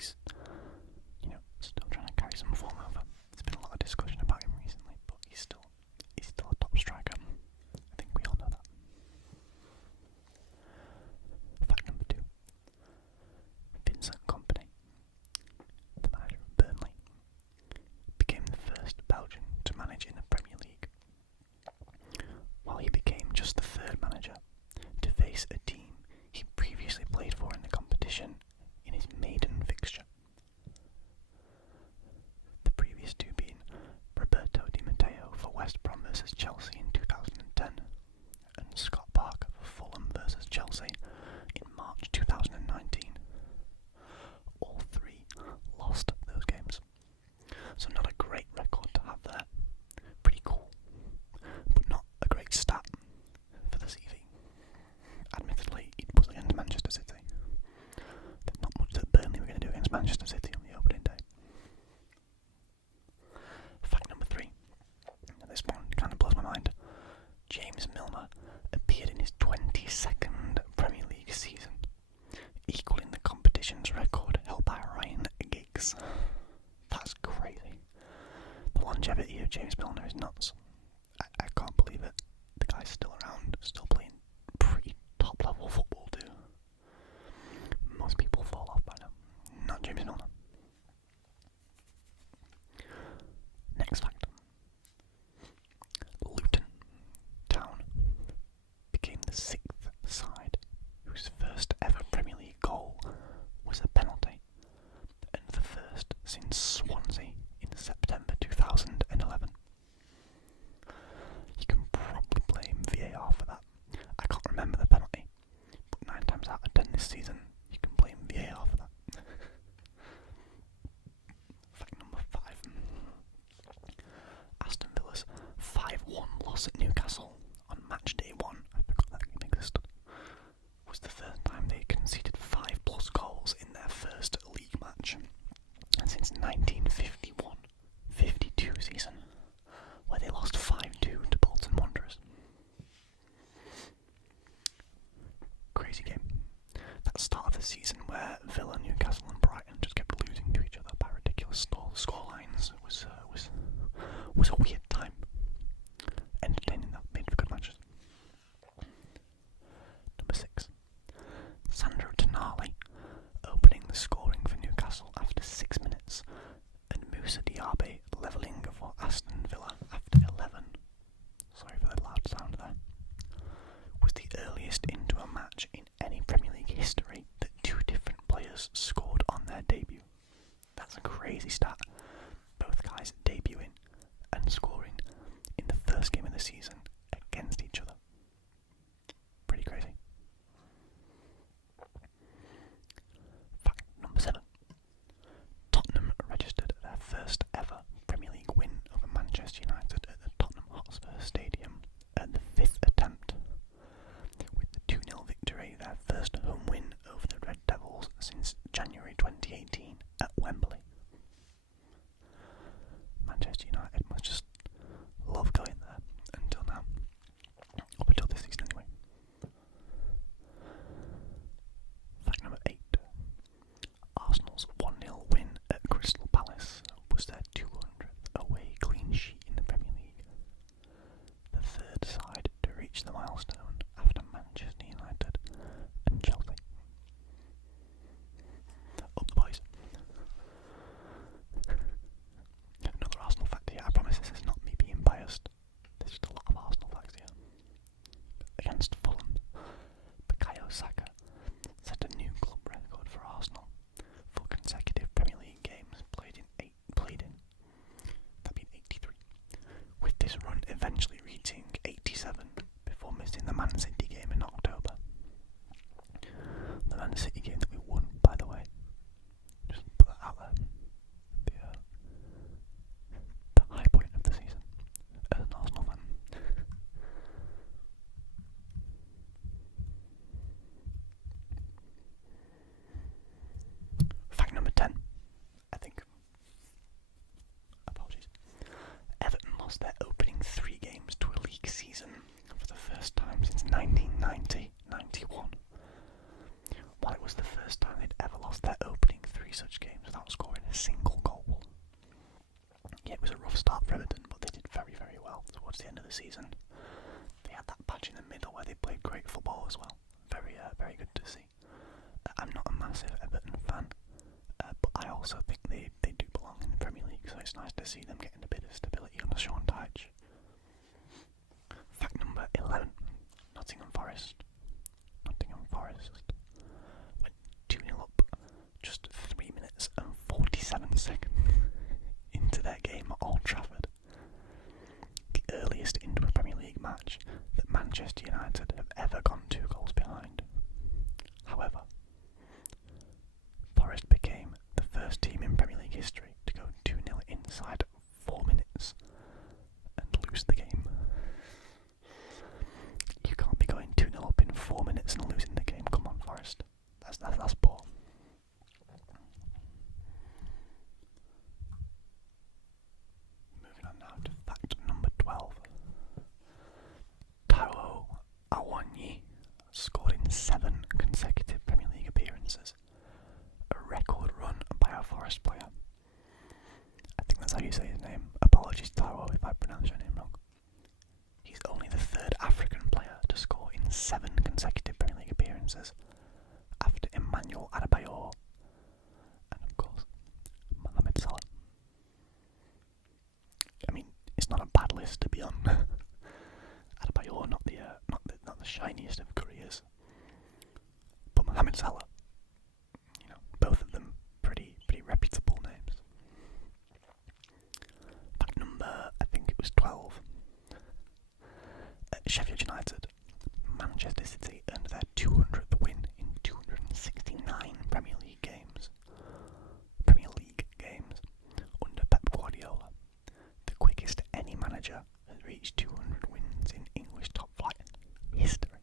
he's, still trying to carry some form over. There's been a lot of discussion about him recently, but he's still a top striker. I think we all know that. Fact number 2. Vincent Kompany, the manager of Burnley, became the first Belgian to manage in the Premier League, while he became just the third manager to face a team he previously played for in the competition in his maiden fixture. The previous two being Roberto Di Matteo for West Brom vs Chelsea in 2010 and Scott Parker for Fulham vs Chelsea in March 2019. All three lost those games, so not a great record to have there. Pretty cool, but not a great stat for the CV. Admittedly, it was against Manchester City. There's not much that Burnley were going to do against Manchester City on the opening day. Fact number 3. Now this one kind of blows my mind. James Milner appeared in his 22nd Premier League season, equaling the competition's record held by Ryan Giggs. That's crazy. The longevity of James Milner is nuts. I can't believe it. The guy's still around, still playing pretty top level football too. Most people fall off by now. Not James Milner. Next fact. Luton Town became the 6th side whose first ever Premier League goal was a penalty, and the first since Swansea in September 2011. You can probably blame VAR for that. I can't remember the penalty, but 9 times out of 10 this season, you can blame VAR for that. Fact number 5. Aston Villa's 5-1 loss at Newcastle on matchday 1, I forgot that game existed, was the first time they conceded 5+ goals in their first league match since 1951-52 season, where they lost 5-2 to Bolton Wanderers. Crazy game. That start of the season where Villa, Newcastle and Brighton just kept losing to each other by ridiculous score lines was a weird time. Entertaining though, made for good matches. Number 6. Sandro Tonali opening the scoring for Newcastle after 6 minutes, and Moussa Diaby levelling for Aston Villa after 11. Sorry for the loud sound there. Was the earliest into a match in any Premier League history that 2 different players scored on their debut. That's a crazy stat. Both guys debuting and scoring in the first game of the season against each other. Pretty crazy. Fact number 7. Tottenham registered their first ever Premier League win over Manchester United at the Tottenham Hotspur Stadium at the 5th attempt, with the 2-0 victory their first home win over the Red Devils since January 2018 at Wembley. Manchester United must just love going there until now. Up until this season anyway. Fact number 8. Arsenal's 1-0 win at Crystal Palace was their 200th away clean sheet in the Premier League. The third side to reach the milestone after Manchester United and Chelsea. Up the boys. Another Arsenal fact here. I promise this is not me being biased. There's just a lot of Arsenal facts here. Against Fulham, Bukayo Saka set a new club record for Arsenal for consecutive Premier League games played in. That'd be 83. With this run eventually reaching 87 before missing the Man City game in October. The Man City game that we won, by the way. Just put that out there. The high point of the season as an Arsenal fan. Fact number 10. I think. Apologies. Everton lost their opening 3 games to a league season for the first time since 1990-91. While it was the first time they'd ever lost their opening 3 3 such games without scoring a single goal. Yeah, it was a rough start for Everton, but they did very, very well towards the end of the season. They had that patch in the middle where they played great football as well. Very, very good to see. I'm not a massive Everton fan, but I also think they do belong in the Premier League, so it's nice to see them getting a bit of stability under Sean Dyche. Fact number 11. Nottingham Forest. Nottingham Forest went 2-0 up just 3 minutes and 47 seconds into their game at Old Trafford. The earliest into a Premier League match that Manchester United have ever gone 2 goals behind. However, Forest became the first team in Premier League history to go 2-0 inside 4 minutes and lose the game. You can't be going 2-0 up in 4 minutes and losing the game. Come on, Forest. That's poor. Moving on now to fact number 12. Taiwo Awoniyi scored in 7 consecutive Premier League appearances. A record run by a Forest player. I think that's how you say his name. Apologies, Taiwo, if I pronounce your name wrong. He's only the 3rd African player to score in 7 consecutive Premier League appearances, after Emmanuel Adebayor and, of course, Mohamed Salah. I mean, it's not a bad list to be on. Adebayor, not the shiniest of careers, but Mohamed Salah. Both of them pretty reputable names. Fact number, I think it was 12. At Sheffield United, Manchester City earned their 200th win in 269 Premier League games. Under Pep Guardiola. The quickest any manager has reached 200 wins in English top flight history.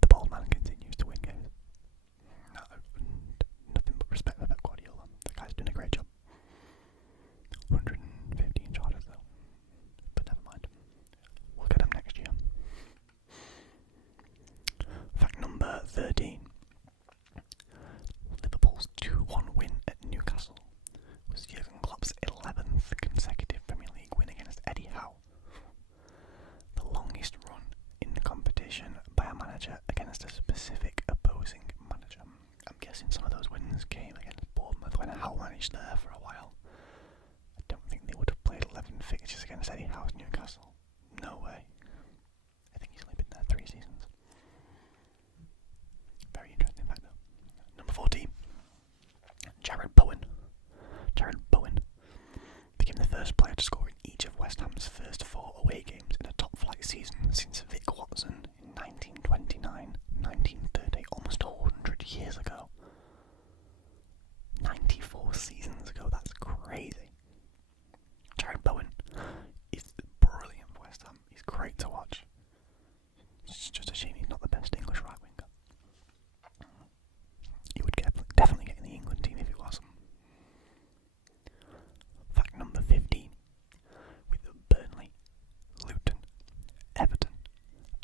The bold man continues to win games. No, nothing but respect for Pep Guardiola. The guy's doing a great job. 115 charges though. But never mind. We'll get him next year. Fact number 13. Liverpool's 2-1 win at Newcastle was Jurgen Klopp's 11th consecutive Premier League win against Eddie Howe. The longest run in the competition by a manager against a specific opposing manager. I'm guessing some of those wins came against Bournemouth when Howe managed there for a while. I don't think they would have played 11 fixtures against Eddie Howe's Newcastle. No way. I think he's only been there 3 seasons. Very interesting fact though. Number 14. Jared Bowen became the first player to score in each of West Ham's first 4 away games in a top-flight season since Vic Watson in 1929-1930, almost 100 years ago. 94 seasons ago, that's crazy. Jared Bowen is brilliant for West Ham. He's great to watch. It's just a shame he's not the best English right winger. He would definitely get in the England team if he was. Fact number 15. With Burnley, Luton, Everton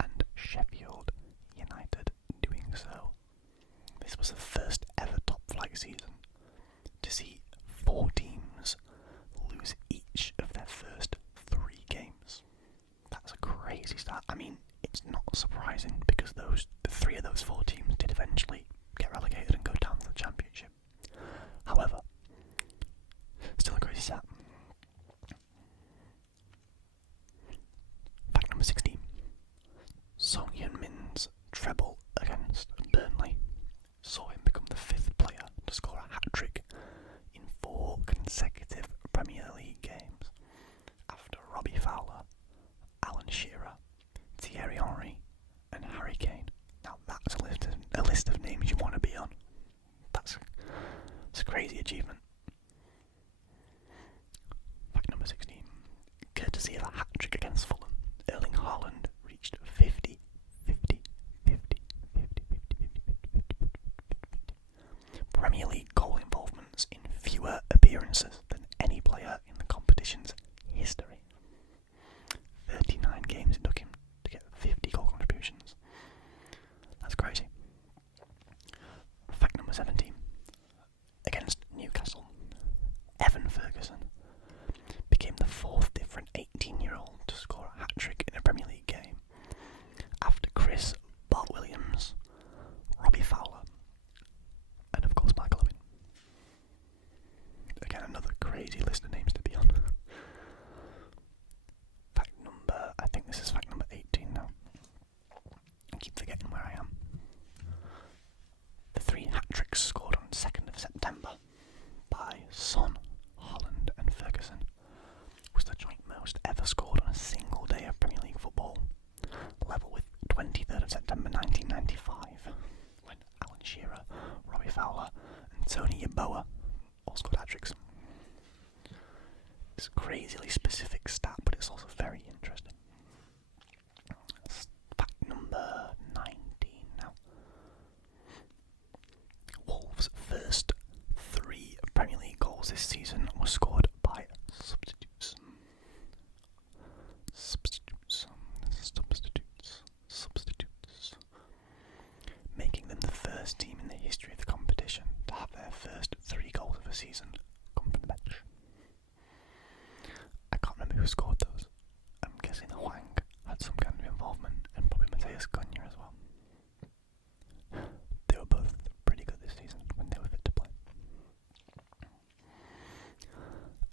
and Sheffield United doing so, this was the first ever top flight season to see 4 teams lose each of their first 3 games. That's a crazy start. I mean, it's not surprising because the 3 of those 4 teams did eventually get relegated and go down to the Championship. However, still a crazy stat. Fact number 16. Son Heung-min's treble against Burnley saw him become the 5th player to score a hat-trick in 4 consecutive Premier League games, after Robbie Fowler, Alan Shearer, Thierry Henry and Harry Kane. Now that's a list of names you want to be on. That's a crazy achievement. Fact number 16. Courtesy of a hat-trick against Fulham, Erling Haaland reached 50 Premier League goal involvements in fewer appearances than any player in the competition's history. 39 games it took him to get 50 goal contributions. That's crazy. Tony Yeboah all scored hat-tricks. It's a crazily specific stat, but it's also very interesting. Fact number 19 now. Wolves' first 3 Premier League goals this season were scored by substitutes. Making them the first team in the history of the competition to have their first 3 goals of a season come from the bench. I can't remember who scored those. I'm guessing the Huang had some kind of involvement, and probably Mateus Cunha as well. They were both pretty good this season when they were fit to play.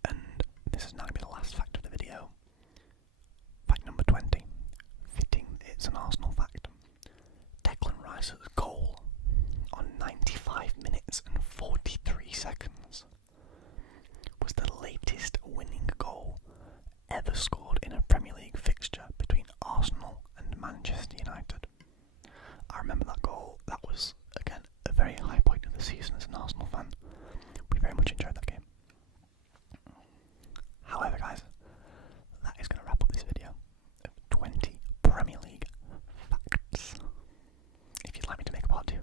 And this is now going to be the last fact of the video. Fact number 20. Fitting, it's an Arsenal fact. Declan Rice's goal on 95 minutes and 43 seconds was the latest winning goal ever scored in a Premier League fixture between Arsenal and Manchester United. I remember that goal. That was, again, a very high point of the season as an Arsenal fan. We very much enjoyed that game. However, guys, that is going to wrap up this video of 20 Premier League facts. If you'd like me to make a part 2,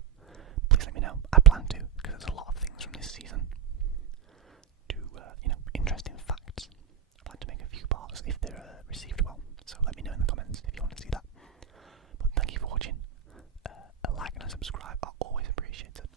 please let me know. I plan to, because there's a lot of things from this season to, interesting facts. I plan to make a few parts if they're received well. So let me know in the comments if you want to see that. But thank you for watching. A like and a subscribe are always appreciated.